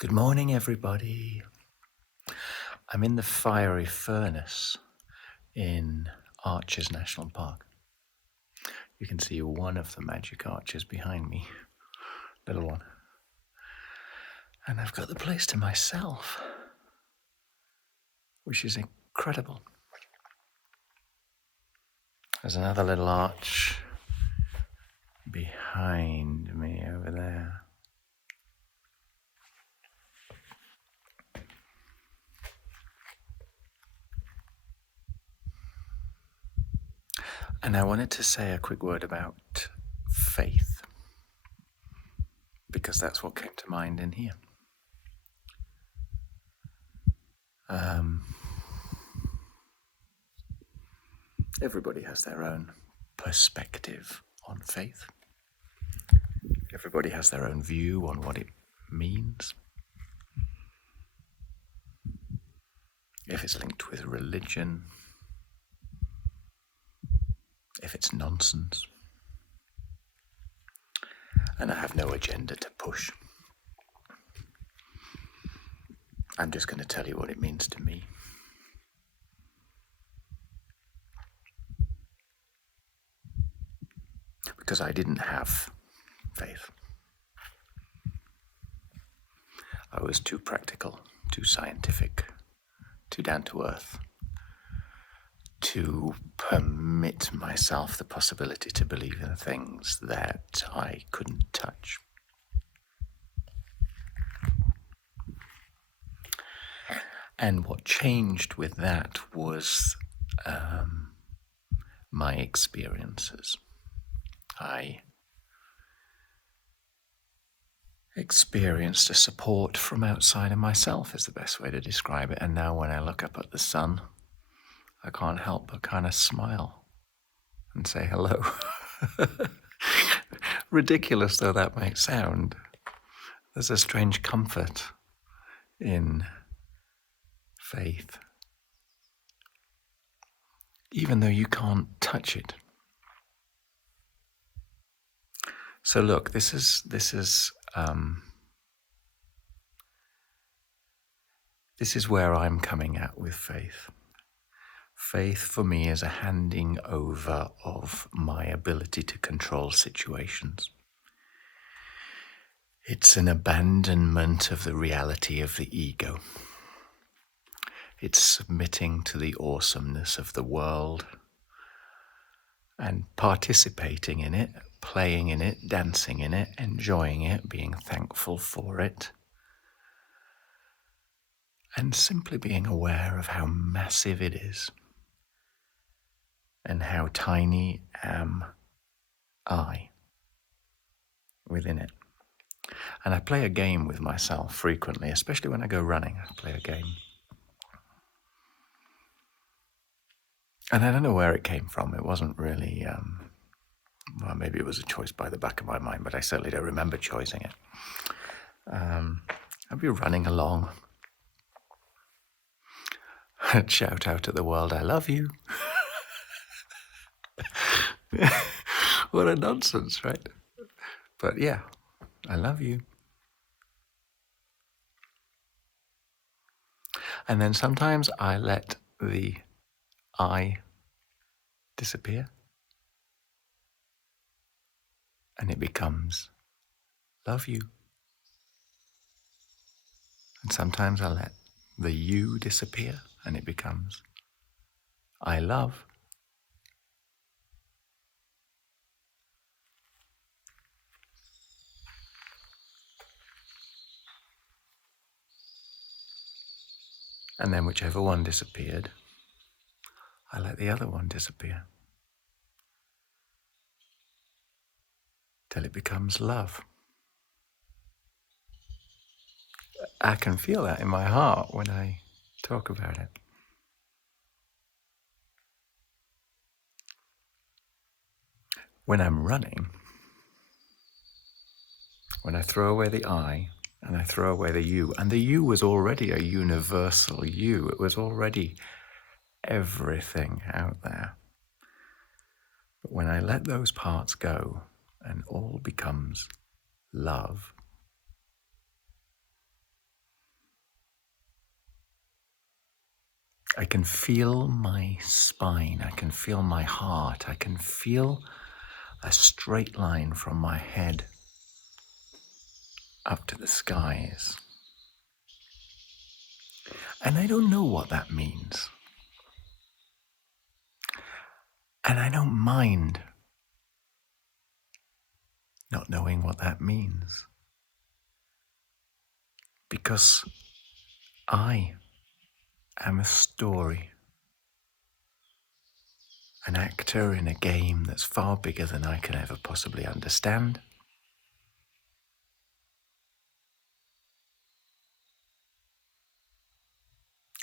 Good morning, everybody. I'm in the fiery furnace in Arches National Park. You can see one of the magic arches behind me, little one. And I've got the place to myself, which is incredible. There's another little arch behind me over there. And I wanted to say a quick word about faith, because that's what came to mind in here. Everybody has their own perspective on faith. Everybody has their own view on what it means. If it's linked with religion, if it's nonsense. And I have no agenda to push. I'm just going to tell you what it means to me. Because I didn't have faith. I was too practical, too scientific, too down to earth, to permit myself the possibility to believe in things that I couldn't touch. And what changed with that was my experiences. I experienced a support from outside of myself is the best way to describe it. And now when I look up at the sun, I can't help but kind of smile and say hello. Ridiculous though that might sound, there's a strange comfort in faith, even though you can't touch it. So look, this is where I'm coming at with faith. Faith for me is a handing over of my ability to control situations. It's an abandonment of the reality of the ego. It's submitting to the awesomeness of the world and participating in it, playing in it, dancing in it, enjoying it, being thankful for it, and simply being aware of how massive it is and how tiny am I within it. And I play a game with myself frequently, especially when I go running. I play a game. And I don't know where it came from. It wasn't really, well, maybe it was a choice by the back of my mind, but I certainly don't remember choosing it. I'd be running along. I'd shout out at the world, I love you. What a nonsense, right? But yeah, I love you. And then sometimes I let the I disappear. And it becomes, love you. And sometimes I let the you disappear and it becomes, I love. And then whichever one disappeared, I let the other one disappear. Till it becomes love. I can feel that in my heart when I talk about it. When I'm running, when I throw away the I and I throw away the you, and the you was already a universal you, it was already everything out there. But when I let those parts go and all becomes love, I can feel my spine, I can feel my heart, I can feel a straight line from my head up to the skies. And I don't know what that means. And I don't mind not knowing what that means. Because I am a story, an actor in a game that's far bigger than I can ever possibly understand.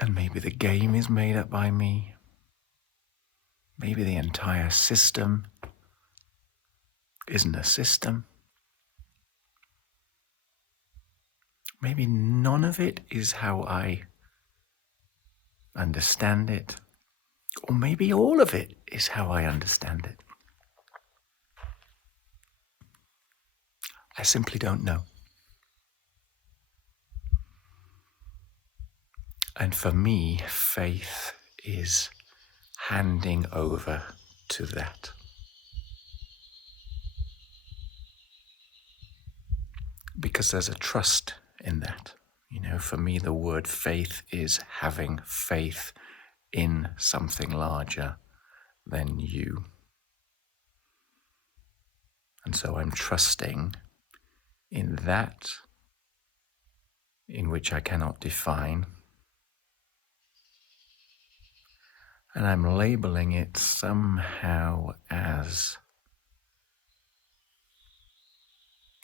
And maybe the game is made up by me. Maybe the entire system isn't a system. Maybe none of it is how I understand it. Or maybe all of it is how I understand it. I simply don't know. And for me, faith is handing over to that. Because there's a trust in that. You know, for me, the word faith is having faith in something larger than you. And so I'm trusting in that in which I cannot define. And I'm labeling it somehow as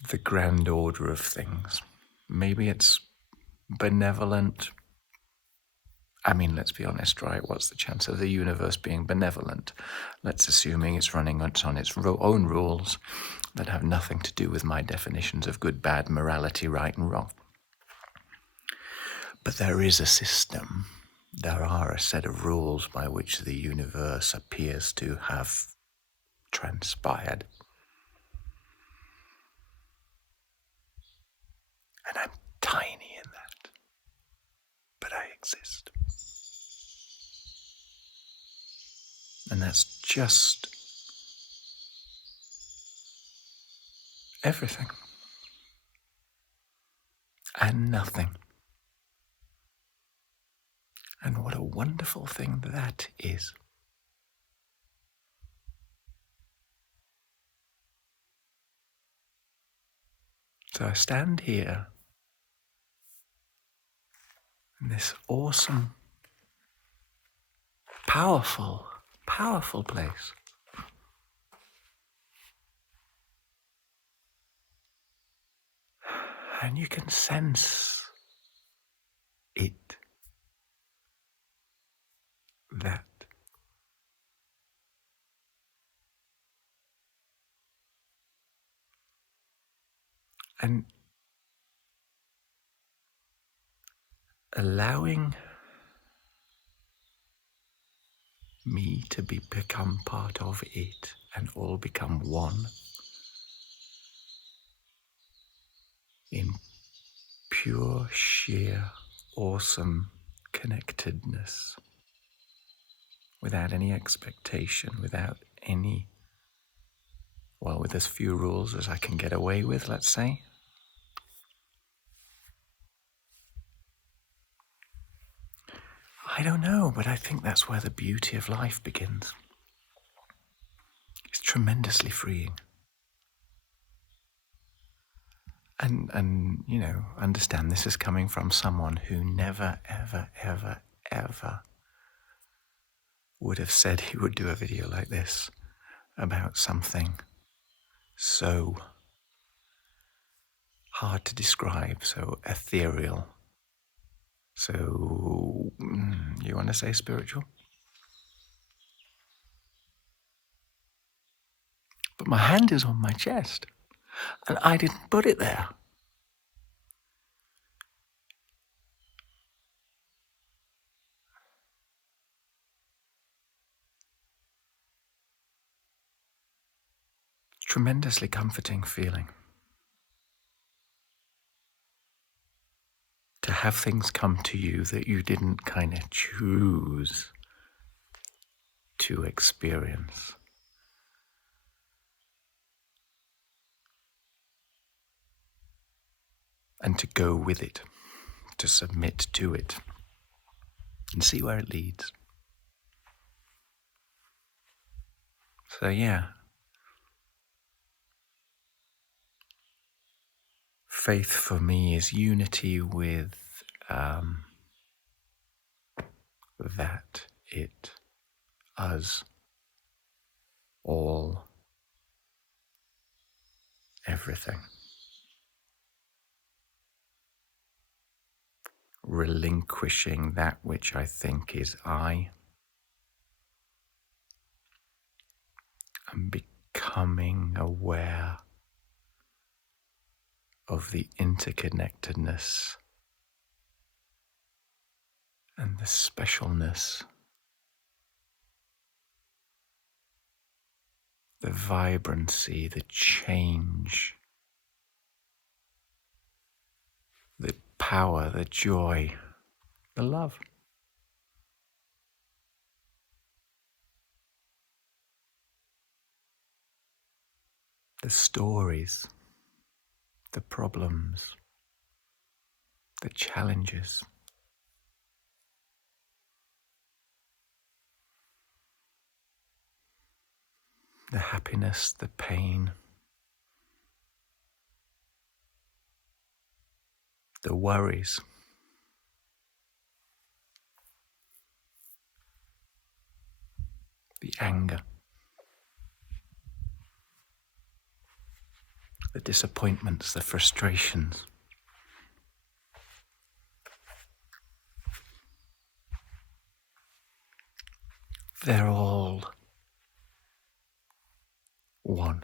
the grand order of things. Maybe it's benevolent. I mean, let's be honest, right? What's the chance of the universe being benevolent? Let's assuming it's running on its own rules that have nothing to do with my definitions of good, bad, morality, right and wrong. But there is a system. There are a set of rules by which the universe appears to have transpired. And I'm tiny in that. But I exist. And that's just everything. And nothing. And what a wonderful thing that is. So I stand here in this awesome, powerful, powerful place. And you can sense it, that. And allowing me to become part of it and all become one in pure, sheer, awesome connectedness, without any expectation, without any, well, with as few rules as I can get away with, let's say. I don't know, but I think that's where the beauty of life begins. It's tremendously freeing. And you know, understand this is coming from someone who never, ever, ever, ever would have said he would do a video like this about something so hard to describe, so ethereal, so, you want to say spiritual? But my hand is on my chest, and I didn't put it there. Tremendously comforting feeling to have things come to you that you didn't kind of choose to experience. And to go with it, to submit to it, and see where it leads. So yeah, faith for me is unity with that, it, us, all, everything. Relinquishing that which I think is I, and becoming aware of the interconnectedness and the specialness, the vibrancy, the change, the power, the joy, the love. The stories, the problems, the challenges, the happiness, the pain, the worries, the anger, the disappointments, the frustrations. They're all one.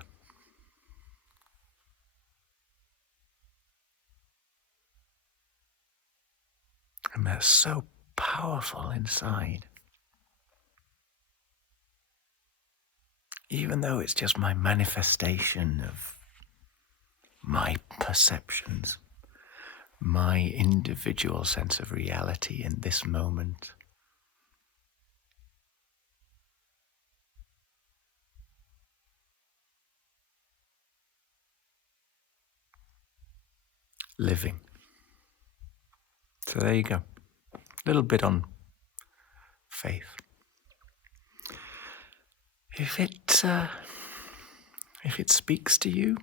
And that's so powerful inside. Even though it's just my manifestation of my perceptions, my individual sense of reality in this moment. Living. So there you go. A little bit on faith. If it speaks to you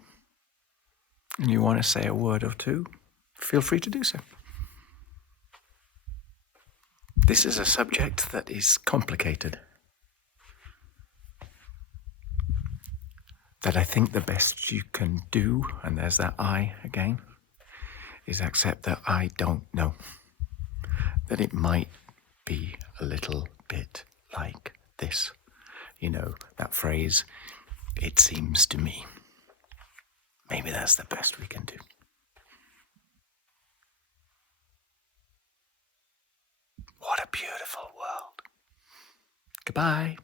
and you want to say a word or two, feel free to do so. This is a subject that is complicated, that I think the best you can do, and there's that I again, is accept that I don't know, that it might be a little bit like this. You know, that phrase, it seems to me. Maybe that's the best we can do. What a beautiful world. Goodbye.